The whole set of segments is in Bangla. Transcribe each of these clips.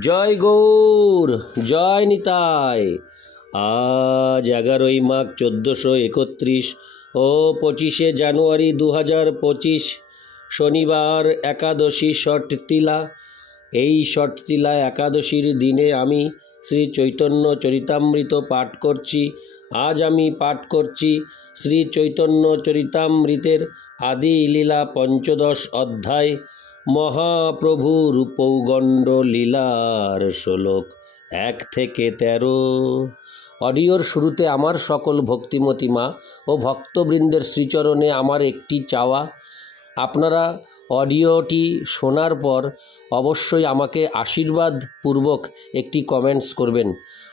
জয় গৌর, জয় নিতাই। আজ এগারোই মাঘ চোদ্দোশো একত্রিশ ও পঁচিশে জানুয়ারি দু হাজার পঁচিশ, শনিবার একাদশী ষটতিলা এই ষটতিলা একাদশীর দিনে আমি শ্রী চৈতন্য চরিতামৃত পাঠ করছি। আজ আমি পাঠ করছি শ্রী চৈতন্য চরিতামৃতের আদি লীলা পঞ্চদশ অধ্যায়। মহাপ্রভুর পৌগণ্ড লীলার শ্লোক এক থেকে তেরো। অডিওর শুরুতে আমার সকল ভক্তিমতী মা ও ভক্তবৃন্দের শ্রীচরণে আমার একটি চাওয়া। আপনারা অডিওটি শোনার পর অবশ্যই আমাকে আশীর্বাদ পূর্বক একটি কমেন্টস করবেন।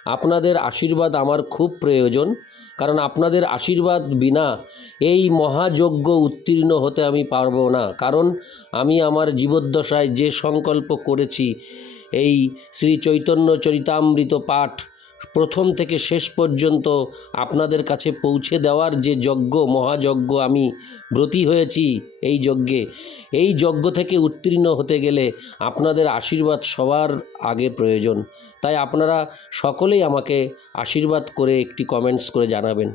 আপনাদের আশীর্বাদ আমার খুব প্রয়োজন, কারণ আপনাদের আশীর্বাদ বিনা এই মহাযজ্ঞ উত্তীর্ণ হতে আমি পারব না। কারণ আমি আমার জীবদ্দশায় যে সংকল্প করেছি, এই শ্রী চৈতন্য চরিতামৃত পাঠ প্রথম থেকে শেষ পর্যন্ত আপনাদের কাছে পৌঁছে দেওয়ার যে যজ্ঞ, মহাযজ্ঞ আমি ব্রতী হয়েছি এই যজ্ঞে, এই যজ্ঞ থেকে উত্তীর্ণ হতে গেলে আপনাদের আশীর্বাদ সবার আগে প্রয়োজন। তাই আপনারা সকলেই আমাকে আশীর্বাদ করে একটি কমেন্টস করে জানাবেন।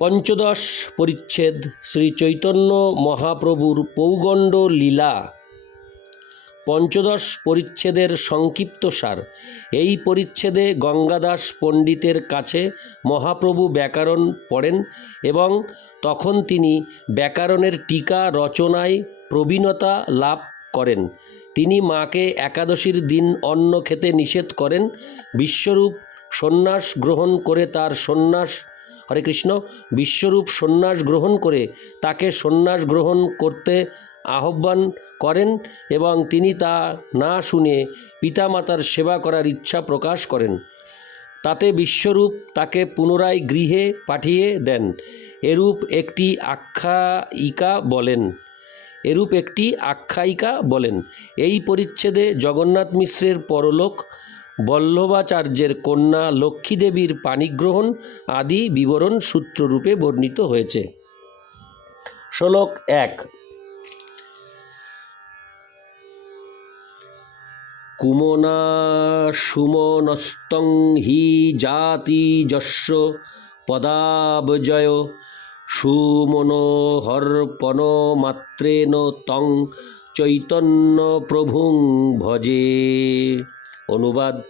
পঞ্চদশ পরিচ্ছেদ শ্রী চৈতন্য মহাপ্রভুর পৌগণ্ড লীলা পঞ্চদশ পরিচ্ছেদের সংক্ষিপ্ত সার। এই পরিচ্ছেদে গঙ্গাদাস পণ্ডিতের কাছে মহাপ্রভু ব্যাকরণ পড়েন এবং তখন তিনি ব্যাকরণের টিকা রচনায় প্রবীণতা লাভ করেন। তিনি মাকে একাদশীর দিন অন্ন খেতে নিষেধ করেন। বিশ্বরূপ সন্ন্যাস গ্রহণ করে তার সন্ন্যাস, হরে কৃষ্ণ, বিশ্বরূপ সন্ন্যাস গ্রহণ করে তাকে সন্ন্যাস গ্রহণ করতে আহ্বান করেন এবং তিনি তা না শুনে পিতামাতার সেবা করার ইচ্ছা প্রকাশ করেন। তাতে বিশ্বরূপ তাকে পুনরায় গৃহে পাঠিয়ে দেন। এরূপ একটি আখ্যায়িকা বলেন। এরূপ একটি আখ্যায়িকা বলেন। এই পরিচ্ছেদে জগন্নাথ মিশ্রের পরলোক, বল্লভাচার্যের কন্যা লক্ষ্মীদেবীর পাণিগ্রহণ আদি বিবরণ সূত্ররূপে বর্ণিত হয়েছে। শ্লোক এক কুমনা সুমনস্তং হি জাতি যস্য পদাবজয়। সুমনোহর্পণ মাত্রেন তং চৈতন্য প্রভুং ভজে। অনুবাদ,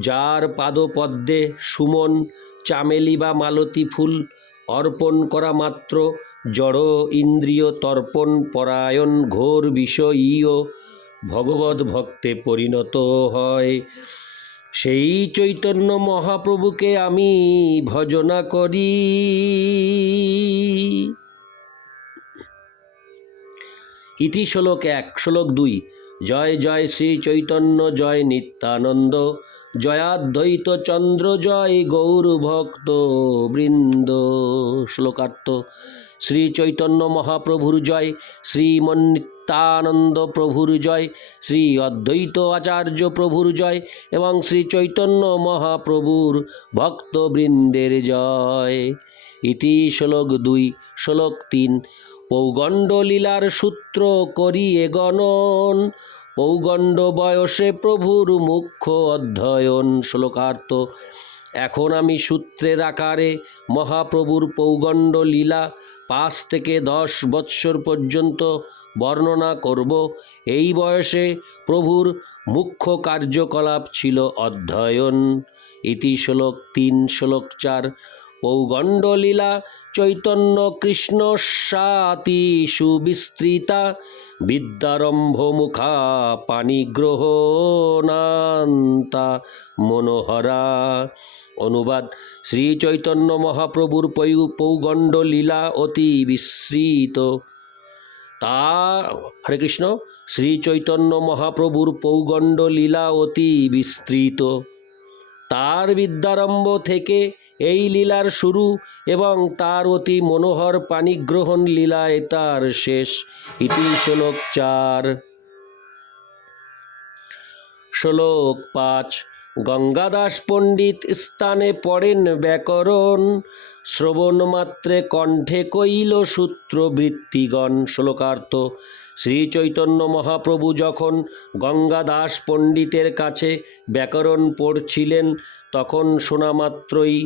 যার পাদপদ্মে সুমন, চামেলি বা মালতী ফুল অর্পণ করা মাত্র, জড় ইন্দ্রিয় তর্পণ, পরায়ণ ঘোর বিষয়ীয় ভগবত ভক্তে পরিণত হয়। সেই চৈতন্য মহাপ্রভুকে আমি ভজনা করি। ইতি শ্লোক এক, শ্লোক দুই। জয় জয় শ্রী চৈতন্য, জয় নিত্যানন্দ। জয়াদ্বৈত চন্দ্র, জয় গৌর ভক্ত বৃন্দ। শ্লোকার্থ শ্রী চৈতন্য মহাপ্রভুর জয় শ্রীমন্নিত্যানন্দ প্রভুর জয়, শ্রী অদ্বৈত আচার্য প্রভুর জয় এবং শ্রী চৈতন্য মহাপ্রভুর ভক্তবৃন্দের জয়। ইতি শ্লোক দুই, শ্লোক তিন, পৌগণ্ড লীলার সূত্র করিয়ে গণন, পৌগণ্ড বয়সে প্রভুর মুখ্য অধ্যয়ন। শ্লোকার্থ, এখন আমি সূত্রের আকারে মহাপ্রভুর পৌগণ্ড লীলা পাঁচ থেকে দশ বৎসর পর্যন্ত বর্ণনা করব। এই বয়সে প্রভুর মুখ্য কার্যকলাপ ছিল অধ্যয়ন। ইতি শ্লোক তিন, শ্লোক চার পৌগণ্ড লীলা চৈতন্য কৃষ্ণ সাতি সুবিস্তৃতা বিদ্যারম্ভ মুখা পানিগ্রহণান্তা মনোহরা। অনুবাদ শ্রী চৈতন্য মহাপ্রভুর পৌ- পৌগণ্ড লীলা অতি বিস্মৃত তা, হরে কৃষ্ণ শ্রী চৈতন্য মহাপ্রভুর পৌগণ্ড লীলা অতি বিস্তৃত। তার বিদ্যারম্ভ থেকে এই লীলার শুরু এবং তার অতি মনোহর পানিগ্রহণ লীলায় তার শেষ। ইতি শ্লোক চার। শ্লোক পাঁচ। গঙ্গাদাস পণ্ডিত স্থানে পড়েন ব্যাকরণ। শ্রবণ মাত্রে কণ্ঠে কইল সূত্র বৃত্তিগণ শ্লোকার্থ শ্রী চৈতন্য মহাপ্রভু যখন গঙ্গাদাস পণ্ডিতের কাছে ব্যাকরণ পড়ছিলেন, তখন শোনা মাত্রই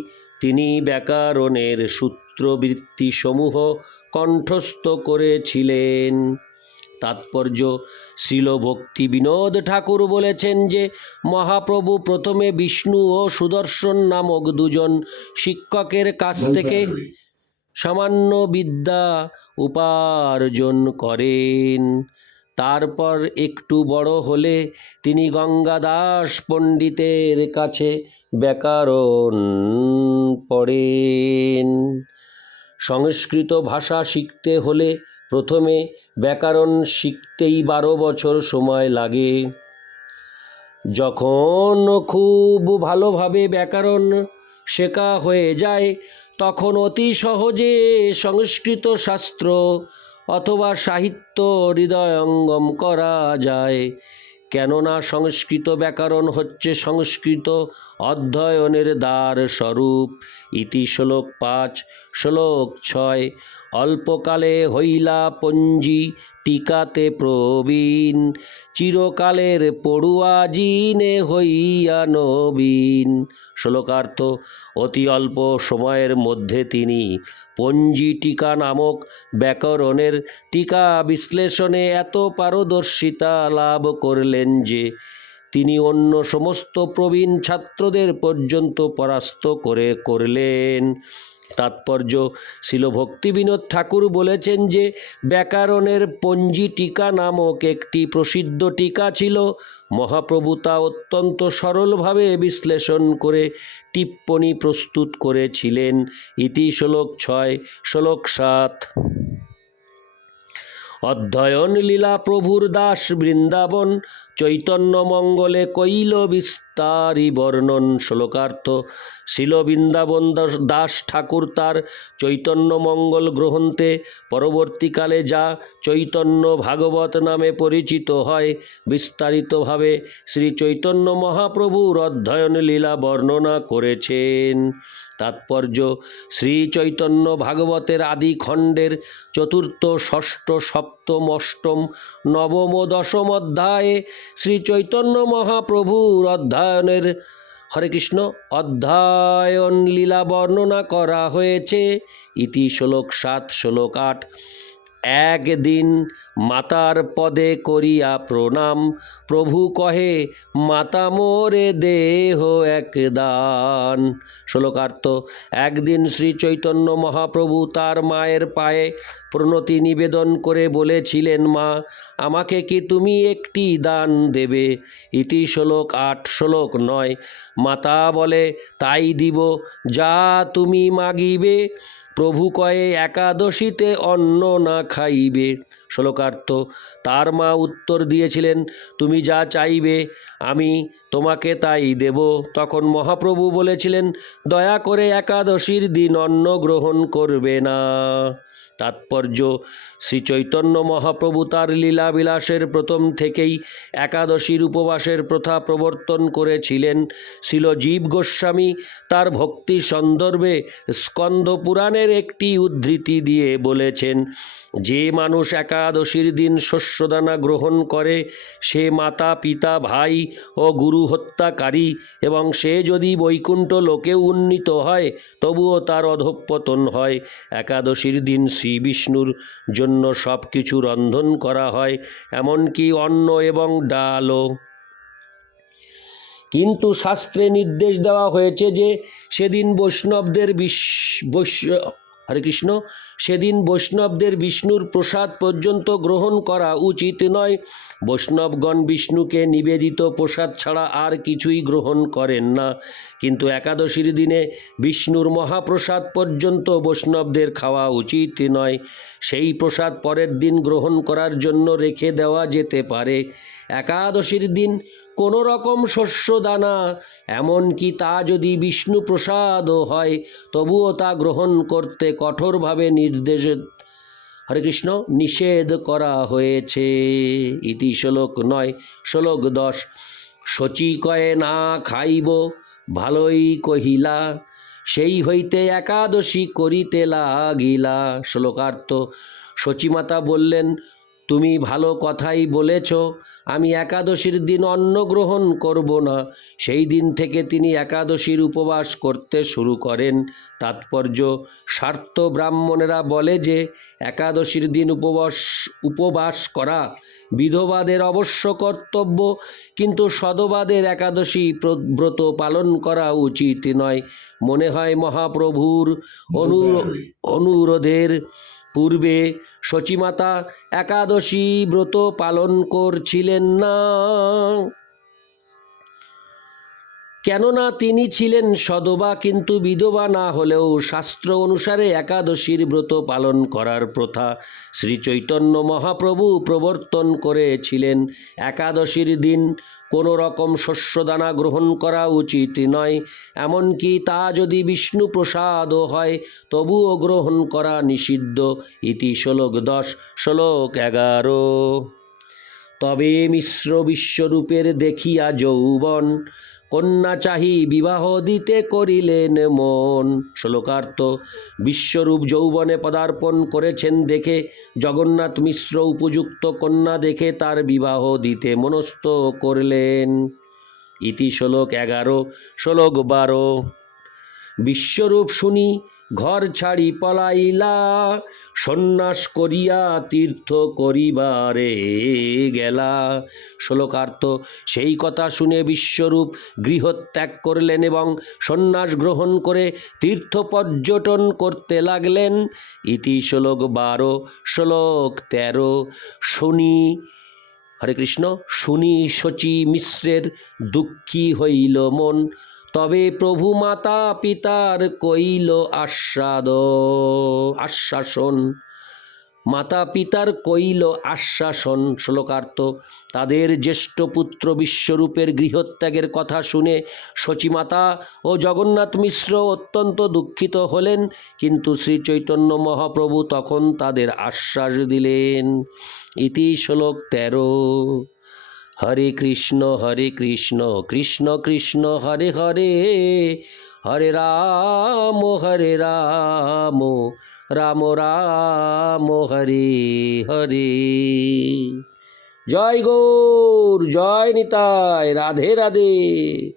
তিনি ব্যাকরণের সূত্রবৃত্তিসমূহ কণ্ঠস্থ করেছিলেন। তাৎপর্য শ্রীল ভক্তি বিনোদ ঠাকুর বলেছেন যে মহাপ্রভু প্রথমে বিষ্ণু ও সুদর্শন নামক দুজন শিক্ষকের কাছ থেকে সামান্য বিদ্যা উপার্জন করেন। তারপর একটু বড় হলে তিনি গঙ্গাদাস পণ্ডিতের কাছে ব্যাকরণ পড়েন সংস্কৃত ভাষা শিখতে হলে প্রথমে ব্যাকরণ শিখতেই বারো বছর সময় লাগে। যখন খুব ভালোভাবে ব্যাকরণ শেখা হয়ে যায়, তখন অতি সহজে সংস্কৃত শাস্ত্র অথবা সাহিত্য হৃদয়ঙ্গম করা যায়। কেননা সংস্কৃত ব্যাকরণ হচ্ছে সংস্কৃত অধ্যয়নের দ্বার স্বরূপ। ইতি শ্লোক পাঁচ, শ্লোক ছয়, অল্পকালে হইলা পঞ্জি টিকাতে প্রবীণ, চিরকালের পড়ুয়া জিনে হইয়া নবীন। শ্লোকার্থ, অতি অল্প সময়ের মধ্যে তিনি পঞ্জি টিকা নামক ব্যাকরণের টিকা বিশ্লেষণে এত পারদর্শিতা লাভ করলেন যে, তিনি অন্য সমস্ত প্রবীণ ছাত্রদের পর্যন্ত পরাস্ত করে করলেন। তাৎপর্য শিল ভক্তিবিনোদ ঠাকুর বলেছেন যে, ব্যাকরণের পঞ্জি টিকা নামক একটি প্রসিদ্ধ টিকা ছিল। মহাপ্রভু তা অত্যন্ত সরলভাবে বিশ্লেষণ করে টিপ্পণী প্রস্তুত করেছিলেন। ইতি শ্লোক ছয়, শ্লোক সাত। অধ্যয়ন লীলা প্রভুর দাস বৃন্দাবন, চৈতন্য মঙ্গলে কৈল বিস্তারি বর্ণন শ্লোকার্থ। শিল বৃন্দাবন দাস- ঠাকুর তার চৈতন্য মঙ্গল গ্রহন্তে পরবর্তীকালে যা চৈতন্য ভাগবত নামে পরিচিত হয়, বিস্তারিতভাবে শ্রী চৈতন্য মহাপ্রভুর অধ্যয়ন লীলা বর্ণনা করেছেন। তাৎপর্য, শ্রী চৈতন্য ভাগবতের আদি খণ্ডের চতুর্থ, ষষ্ঠ, সপ্তম, অষ্টম, নবম দশম অধ্যায়ে শ্রী চৈতন্য মহাপ্রভুর অধ্যয়নের হরে কৃষ্ণ অধ্যায়ন লীলা বর্ণনা করা হয়েছে। ইতি শ্লোক সাত শ্লোক আট। একদিন মাতার পদে করিয়া প্রণাম। প্রভু কহে, মাতা মোরে দেহ এক দান। শ্লোকার্থ, একদিন শ্রী চৈতন্য মহাপ্রভু তার মায়ের পায়ে প্রণতি নিবেদন করে বলেছিলেন, মা, আমাকে কি তুমি একটি দান দেবে? ইতি শ্লোক আট, শ্লোক নয়। মাতা বলে, তাই দিব, যা তুমি মাগিবে। প্রভু কয়ে, একাদশীতে অন্ন না খাইবে? শ্লোকার্থ, তার মা উত্তর দিয়েছিলেন, তুমি যা চাইবে, আমি তোমাকে তাই দেব। তখন মহাপ্রভু বলেছিলেন, দয়া করে একাদশীর দিন অন্ন গ্রহণ করবে না। তাৎপর্য শ্রী চৈতন্য মহাপ্রভু তার লীলাবিলাসের প্রথম থেকেই একাদশীর উপবাসের প্রথা প্রবর্তন করেছিলেন। ছিল জীব গোস্বামী তার ভক্তি সন্দর্ভে স্কন্দ পুরাণের একটি উদ্ধৃতি দিয়ে বলেছেন, যে মানুষ একাদশীর দিন শস্যদানা গ্রহণ করে, সে মাতা, পিতা, ভাই ও গুরু হত্যাকারী এবং সে যদি বৈকুণ্ঠ লোকেও উন্নীত হয়, তবুও তার অধঃপতন হয়। একাদশীর দিন বিষ্ণুর জন্য সব কিছু রন্ধন করা হয়, এমনকি অন্ন এবং ডালও। কিন্তু শাস্ত্রে নির্দেশ দেওয়া হয়েছে যে, সেদিন বৈষ্ণবদের বিশ বৈশ্য হরে কৃষ্ণ। সেদিন বৈষ্ণবদের বিষ্ণুর প্রসাদ পর্যন্ত গ্রহণ করা উচিত নয়। বৈষ্ণবগণ বিষ্ণুকে নিবেদিত প্রসাদ ছাড়া আর কিছুই গ্রহণ করেন না। কিন্তু একাদশীর দিনে বিষ্ণুর মহাপ্রসাদ পর্যন্ত বৈষ্ণবদের খাওয়া উচিত নয়। সেই প্রসাদ পরের দিন গ্রহণ করার জন্য রেখে দেওয়া যেতে পারে। একাদশীর দিন কোনো রকম শস্য দানা এমনকি তা যদি বিষ্ণু প্রসাদও হয়, তবুও তা গ্রহণ করতে কঠোরভাবে নির্দেশ, হরে কৃষ্ণ, নিষেধ করা হয়েছে। ইতি শ্লোক নয়, শ্লোক দশ শচী কয়ে না খাইব, ভালোই কহিলা, সেই হইতে একাদশী করিতে লাগিলা। শ্লোকার্থ শচীমাতা বললেন তুমি ভালো কথাই বলেছ আমি একাদশীর দিন অন্ন গ্রহণ করব না। সেই দিন থেকে তিনি একাদশীর উপবাস করতে শুরু করেন। তাৎপর্য স্বার্থ ব্রাহ্মণেরা বলে যে একাদশীর দিন উপবাস উপবাস করা বিধবাদের অবশ্য কর্তব্য কিন্তু সদবাদের একাদশী ব্রত পালন করা উচিত নয়। মনে হয় মহাপ্রভুর অনু অনুরোধের পূর্বে শচীমাতা একাদশী ব্রত পালন করছিলেন না। কেননা তিনি ছিলেন সদবা কিন্তু বিধবা না হলেও শাস্ত্র অনুসারে একাদশীর ব্রত পালন করার প্রথা শ্রী চৈতন্য মহাপ্রভু প্রবর্তন করেছিলেন। একাদশীর দিন কোনো রকম শস্যদানা গ্রহণ করা উচিত নয়, এমনকি তা যদি বিষ্ণু প্রসাদও হয়, তবুও গ্রহণ করা নিষিদ্ধ। ইতি শ্লোক দশ, শ্লোক এগারো। তবে মিশ্র বিশ্বরূপের দেখিয়া যৌবন কন্যা চাহি বিবাহ দিতে করিলেন মন। শ্লোকার্থ, বিশ্বরূপ যৌবনে পদার্পণ করেছেন দেখে জগন্নাথ মিশ্র উপযুক্ত কন্যা দেখে তার বিবাহ দিতে মনস্থ করলেন। ইতি শ্লোক এগারো, শ্লোক বারো। বিশ্বরূপ শুনি ঘর ছাড়ি পলাইলা, সন্ন্যাস করিয়া তীর্থ করিবারে গেলা। শ্লোকার্থ, সেই কথা শুনে বিশ্বরূপ গৃহত্যাগ করলেন এবং সন্ন্যাস গ্রহণ করে তীর্থ পর্যটন করতে লাগলেন। ইতি শ্লোক বারো, শ্লোক তেরো, শুনি, হরে কৃষ্ণ, শুনি শচী মিশ্রের দুঃখী হইল মন। তবে প্রভু মাতা পিতার কইল আশ্বাদ, আশ্বাসন। মাতা পিতার কইল আশ্বাসন, শ্লোকার্থ। তাদের জ্যেষ্ঠ পুত্র বিশ্বরূপের গৃহত্যাগের কথা শুনে শচীমাতা ও জগন্নাথ মিশ্র অত্যন্ত দুঃখিত হলেন, কিন্তু শ্রী চৈতন্য মহাপ্রভু তখন তাদের আশ্বাস দিলেন। ইতি শ্লোক তেরো। হরে কৃষ্ণ হরে কৃষ্ণ কৃষ্ণ কৃষ্ণ, হরে হরে হরে রাম হরে রাম রাম রাম, হরে হরে। জয় গৌর, জয় নিতাই, রাধে রাধে।